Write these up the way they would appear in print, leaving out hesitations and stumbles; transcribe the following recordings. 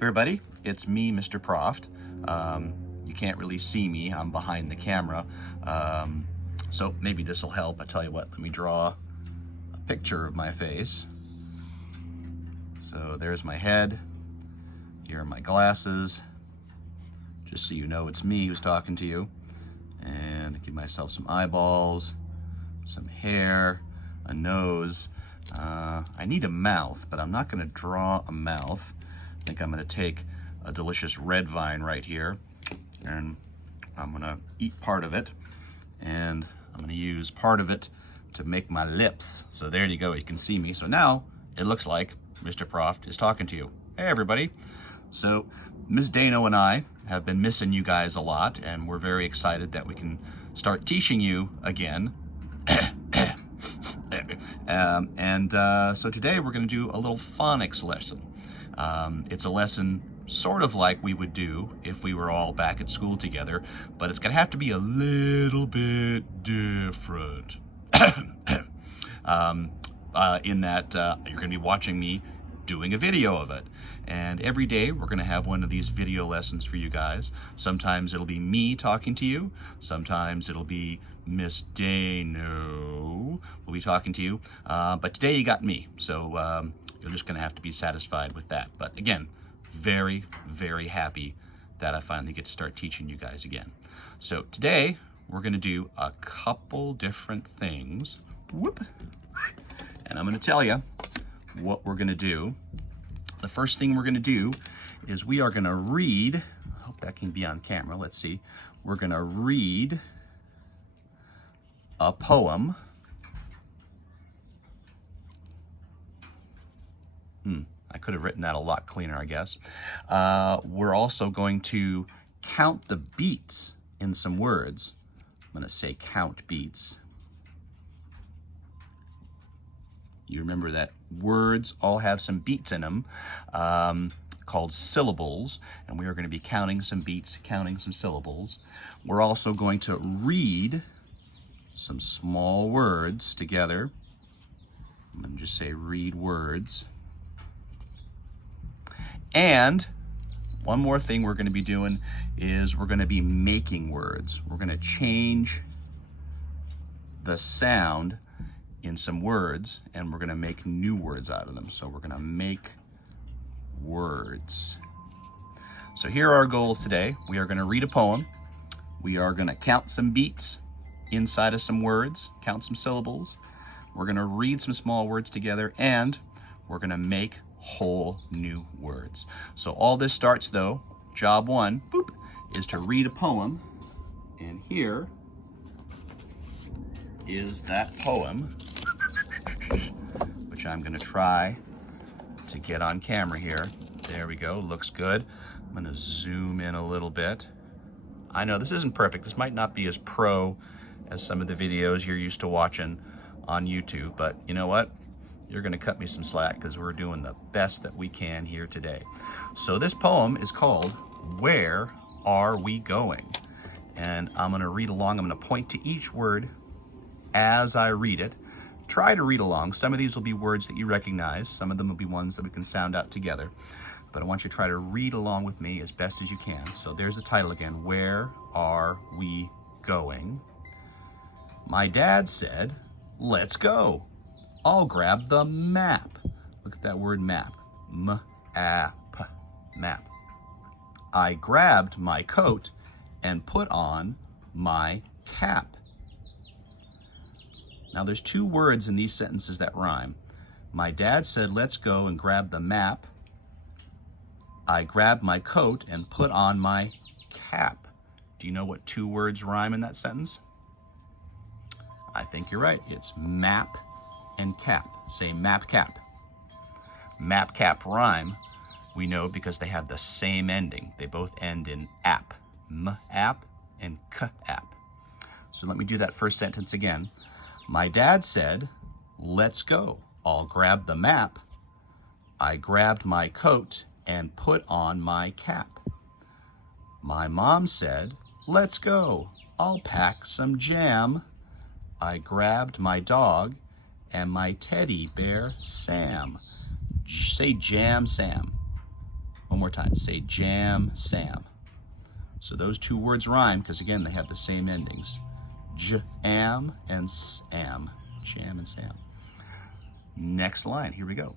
Everybody, it's me, Mr. Proft. You can't really see me, I'm behind the camera. So maybe this will help. I tell you what, let me draw a picture of my face. So there's my head, here are my glasses, just so you know it's me who's talking to you. And give myself some eyeballs, some hair, a nose. I need a mouth, but I'm not gonna draw a mouth. I think I'm gonna take a delicious red vine right here, and I'm gonna eat part of it, and I'm gonna use part of it to make my lips. So there you go, you can see me. So now it looks like Mr. Proft is talking to you. Hey everybody. So Ms. Dano and I have been missing you guys a lot, and we're very excited that we can start teaching you again. So today we're going to do a little phonics lesson. It's a lesson sort of like we would do if we were all back at school together, but it's going to have to be a little bit different. In that you're going to be watching me doing a video of it. And every day we're going to have one of these video lessons for you guys. Sometimes it'll be me talking to you. Sometimes it'll be Miss Dano will be talking to you. But today you got me. So you're just going to have to be satisfied with that. But again, very, very happy that I finally get to start teaching you guys again. So today we're going to do a couple different things. Whoop. And I'm going to tell you what we're going to do. The first thing we're going to do is we are going to read, I hope that can be on camera, let's see. We're going to read a poem. I could have written that a lot cleaner, I guess. We're also going to count the beats in some words. I'm going to say count beats. You remember that words all have some beats in them, called syllables, and we are going to be counting some beats, counting some syllables. We're also going to read some small words together. I'm going to just say read words. And one more thing we're going to be doing is we're going to be making words. We're going to change the sound in some words, and we're going to make new words out of them. So we're going to make words. So here are our goals today. We are going to read a poem. We are going to count some beats inside of some words, count some syllables. We're going to read some small words together, and we're going to make whole new words. So all this starts though, job one, boop, is to read a poem. And here is that poem, which I'm going to try to get on camera here. There we go, looks good. I'm going to zoom in a little bit. I know this isn't perfect. This might not be as pro as some of the videos you're used to watching on YouTube, but you know what? You're going to cut me some slack because we're doing the best that we can here today. So this poem is called Where Are We Going? And I'm going to read along. I'm going to point to each word as I read it. Try to read along. Some of these will be words that you recognize. Some of them will be ones that we can sound out together. But I want you to try to read along with me as best as you can. So there's the title again, Where Are We Going? My dad said, let's go. I'll grab the map. Look at that word map. M-A-P, map. I grabbed my coat and put on my cap. Now there's two words in these sentences that rhyme. My dad said, let's go and grab the map. I grabbed my coat and put on my cap. Do you know what two words rhyme in that sentence? I think you're right. It's map and cap. Say map cap. Map cap rhyme, we know because they have the same ending. They both end in ap. M-ap and k-ap. So let me do that first sentence again. My dad said, let's go. I'll grab the map. I grabbed my coat and put on my cap. My mom said, let's go. I'll pack some jam. I grabbed my dog and my teddy bear Sam. Say jam Sam. One more time. Say jam, Sam. So those two words rhyme because, again, they have the same endings. J-am and sam. Jam and Sam. Next line. Here we go.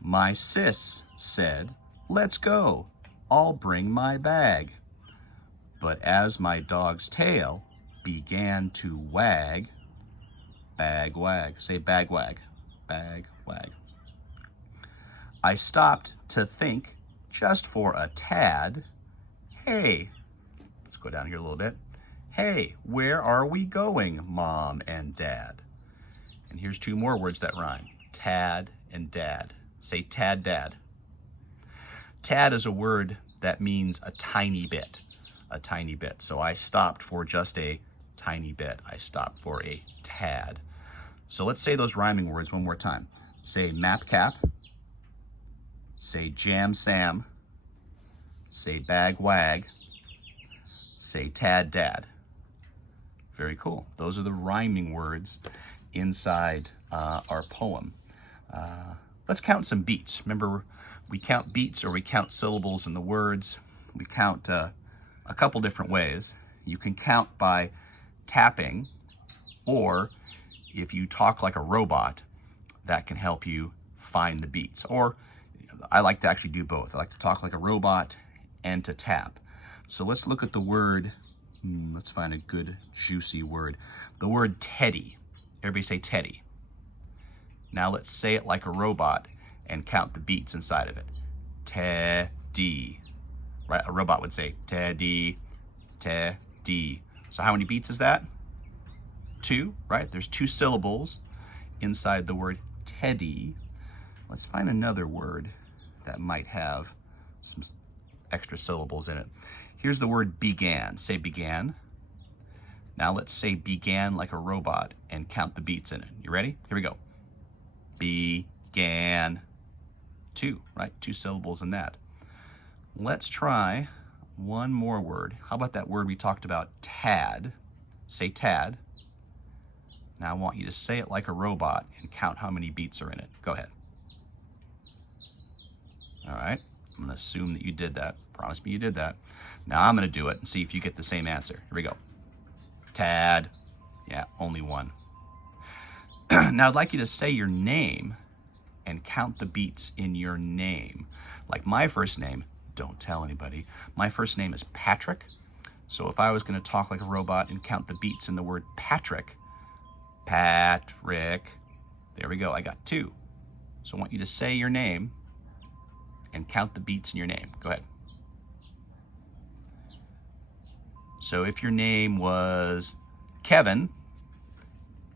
My sis said, let's go. I'll bring my bag. But as my dog's tail began to wag, bag wag. Say bag wag. Bag wag. I stopped to think just for a tad. Hey, let's go down here a little bit. Hey, where are we going, Mom and Dad? And here's two more words that rhyme. Tad and dad. Say tad dad. Tad is a word that means a tiny bit. A tiny bit. So I stopped for just a tiny bit. I stopped for a tad. So let's say those rhyming words one more time. Say map cap. Say jam Sam. Say bag wag. Say tad dad. Very cool. Those are the rhyming words inside our poem. Let's count some beats. Remember, we count beats or we count syllables in the words. We count a couple different ways. You can count by tapping, or if you talk like a robot, that can help you find the beats. Or I like to actually do both. I like to talk like a robot and to tap. So let's look at the word, let's find a good juicy word. The word teddy. Everybody say teddy. Now let's say it like a robot and count the beats inside of it. Teddy. Right? A robot would say teddy, teddy. So how many beats is that? 2, right? There's 2 syllables inside the word teddy. Let's find another word that might have some extra syllables in it. Here's the word began. Say began. Now let's say began like a robot and count the beats in it. You ready? Here we go. Began. 2, right? 2 syllables in that. Let's try one more word. How about that word we talked about, tad? Say tad. Now I want you to say it like a robot and count how many beats are in it. Go ahead. All right. I'm going to assume that you did that. Promise me you did that. Now I'm going to do it and see if you get the same answer. Here we go. Tad. Yeah, only 1. Now I'd like you to say your name and count the beats in your name. Like my first name, don't tell anybody. My first name is Patrick. So if I was going to talk like a robot and count the beats in the word Patrick, Patrick, there we go, I got 2. So I want you to say your name and count the beats in your name. Go ahead. So if your name was Kevin,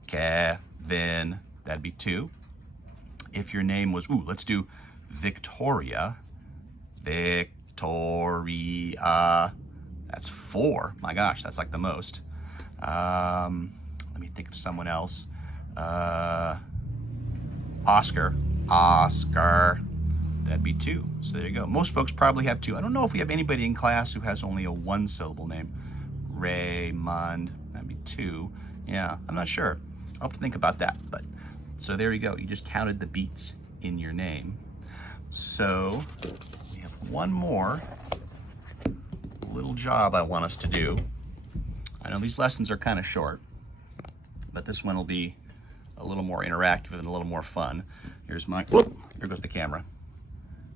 Kevin, that'd be 2. If your name was, let's do Victoria, Victoria, that's 4. My gosh, that's like the most. Let me think of someone else. Oscar, Oscar, that'd be 2. So there you go. Most folks probably have 2. I don't know if we have anybody in class who has only a 1-syllable name. Raymond, that'd be 2. Yeah, I'm not sure. I'll have to think about that. But so there you go. You just counted the beats in your name. So we have one more little job I want us to do. I know these lessons are kind of short, but this one will be a little more interactive and a little more fun. Here's my, whoop, here goes the camera.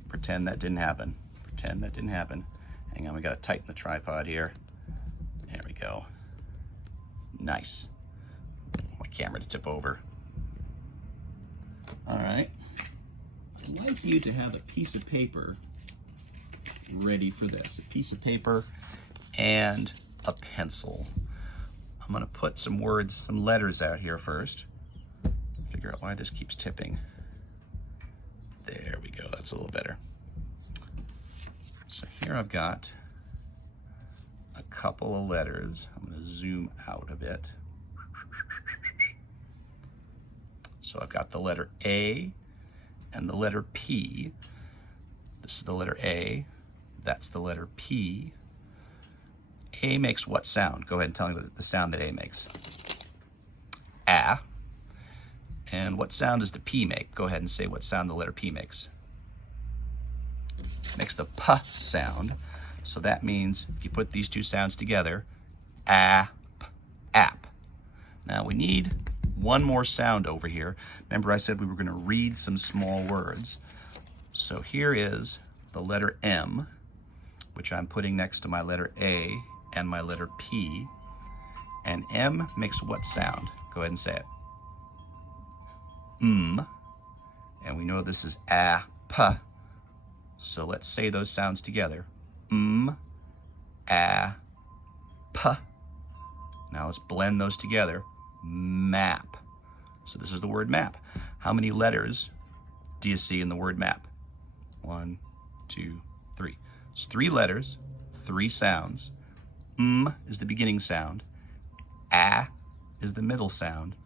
Pretend that didn't happen. Pretend that didn't happen. Hang on, we gotta tighten the tripod here. There we go. Nice. My camera to tip over. All right. I'd like you to have a piece of paper ready for this. A piece of paper and a pencil. I'm gonna put some words, some letters out here first. Figure out why this keeps tipping. There we go, that's a little better. So here I've got a couple of letters. I'm gonna zoom out a bit. So I've got the letter A and the letter P. This is the letter A, that's the letter P. A makes what sound? Go ahead and tell me the sound that A makes. A. And what sound does the P make? Go ahead and say what sound the letter P makes. makes the P sound. So that means if you put these two sounds together, app, app. Now we need one more sound over here. Remember I said we were going to read some small words. So here is the letter M, which I'm putting next to my letter A and my letter P. And M makes what sound? Go ahead and say it. And we know this is a, p. So let's say those sounds together. A, p. Now let's blend those together. Map. So this is the word map. How many letters do you see in the word map? 1, 2, 3. It's 3 letters, 3 sounds. Is the beginning sound. A is the middle sound.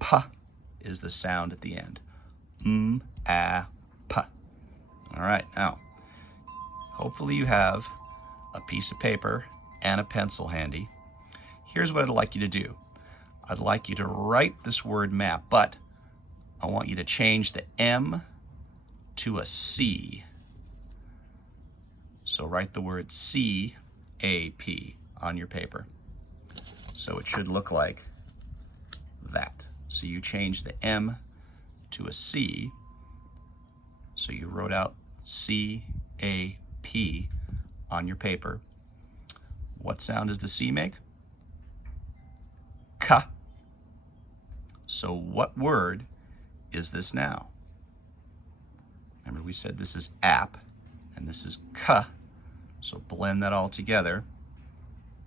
P is the sound at the end. A, p. All right, now, hopefully you have a piece of paper and a pencil handy. Here's what I'd like you to do. I'd like you to write this word map, but I want you to change the M to a C. So write the word C-A-P on your paper. So it should look like that. So you change the M to a C. So you wrote out C-A-P on your paper. What sound does the C make? K. So what word is this now? Remember we said this is app and this is K. So blend that all together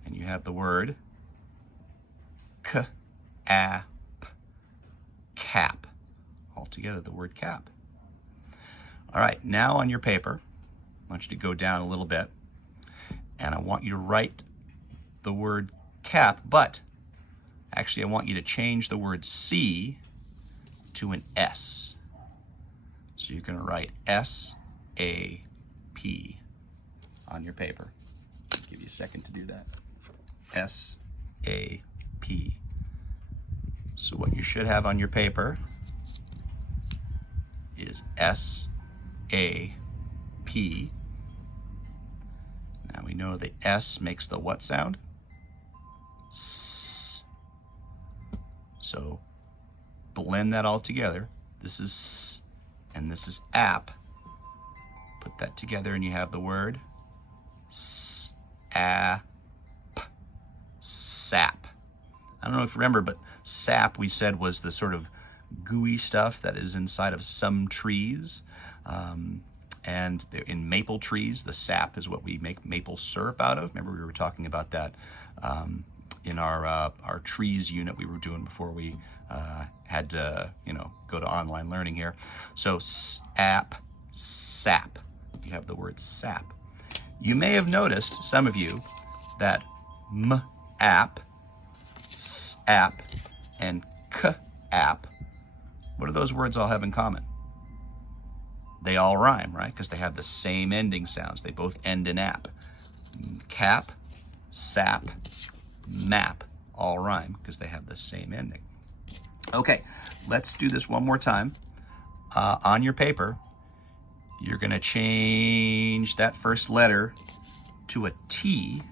and you have the word K-A-P, cap. All together, the word cap. All right, now on your paper, I want you to go down a little bit and I want you to write the word cap, but actually I want you to change the word C to an S. So you're going to write S-A-P on your paper. I'll give you a second to do that. S-A-P. So what you should have on your paper is S-A-P. Now we know the S makes the what sound? S. So blend that all together. This is S and this is app. Put that together and you have the word S-A-P. Sap. I don't know if you remember, but sap we said was the sort of gooey stuff that is inside of some trees. And in maple trees, the sap is what we make maple syrup out of. Remember we were talking about that in our trees unit we were doing before we had to, go to online learning here. So sap. You have the word sap. You may have noticed, some of you, that app, sap, and k-app, what do those words all have in common? They all rhyme, right? Because they have the same ending sounds. They both end in app. Cap, sap, map, all rhyme because they have the same ending. Okay, let's do this one more time. On your paper, you're going to change that first letter to a T.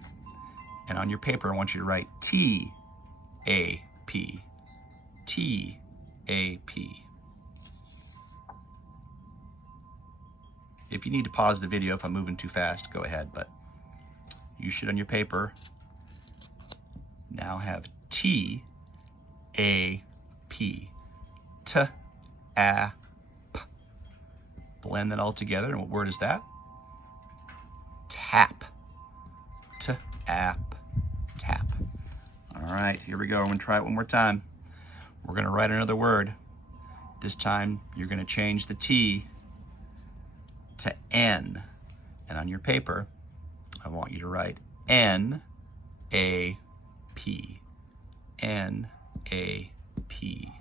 And on your paper, I want you to write T-A-P. T-A-P. If you need to pause the video if I'm moving too fast, go ahead, but you should on your paper now have T-A-P. T-A-P. Blend that all together, and what word is that? Tap. T-A-P. Tap. All right, here we go. I'm going to try it one more time. We're going to write another word. This time, you're going to change the T to N. And on your paper, I want you to write N-A-P. N-A-P.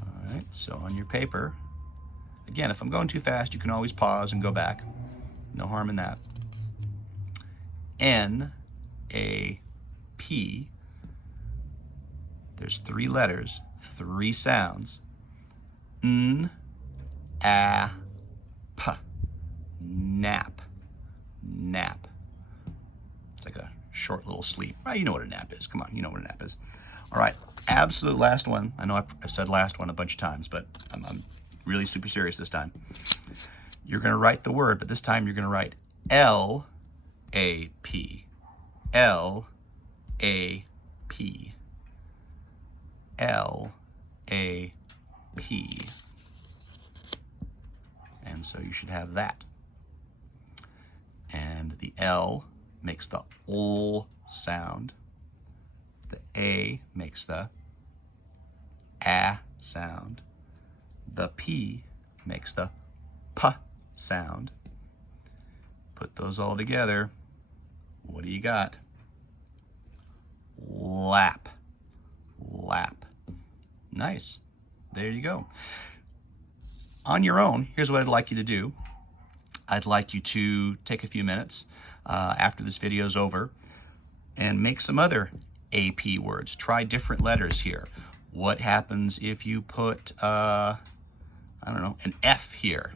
All right, so on your paper, again, if I'm going too fast, you can always pause and go back. No harm in that. N-A-P. There's 3 letters, 3 sounds. N, A, P. Nap. Nap. It's like a short little sleep. Well, you know what a nap is. Come on, you know what a nap is. All right, absolute last one. I know I've said last one a bunch of times, but I'm really super serious this time. You're going to write the word, but this time you're going to write L-A-P. L-A-P. L-A-P. And so you should have that. And the L makes the L sound. The A makes the A sound. The P makes the P sound. Put those all together. What do you got? Lap. Lap. Nice. There you go. On your own, here's what I'd like you to do. I'd like you to take a few minutes after this video is over and make some other AP words. Try different letters here. What happens if you put, I don't know, an F here?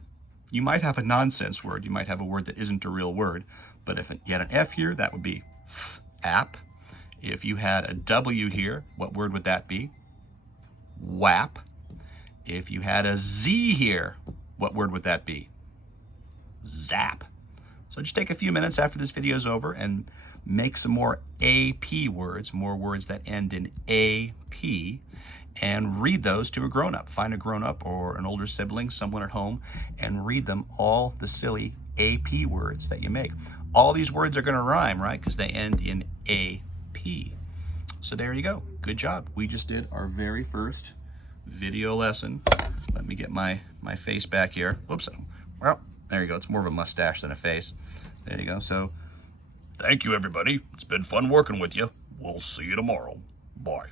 You might have a nonsense word. You might have a word that isn't a real word. But if you had an F here, that would be app. If you had a W here, what word would that be? Wap. If you had a Z here, what word would that be? Zap. So just take a few minutes after this video is over and make some more AP words, more words that end in AP, and read those to a grown-up. Find a grown-up or an older sibling, someone at home, and read them all the silly AP words that you make. All these words are going to rhyme, right? Because they end in AP. So there you go. Good job. We just did our very first video lesson. Let me get my face back here. Whoops. Well, there you go. It's more of a mustache than a face. There you go. So thank you, everybody. It's been fun working with you. We'll see you tomorrow. Bye.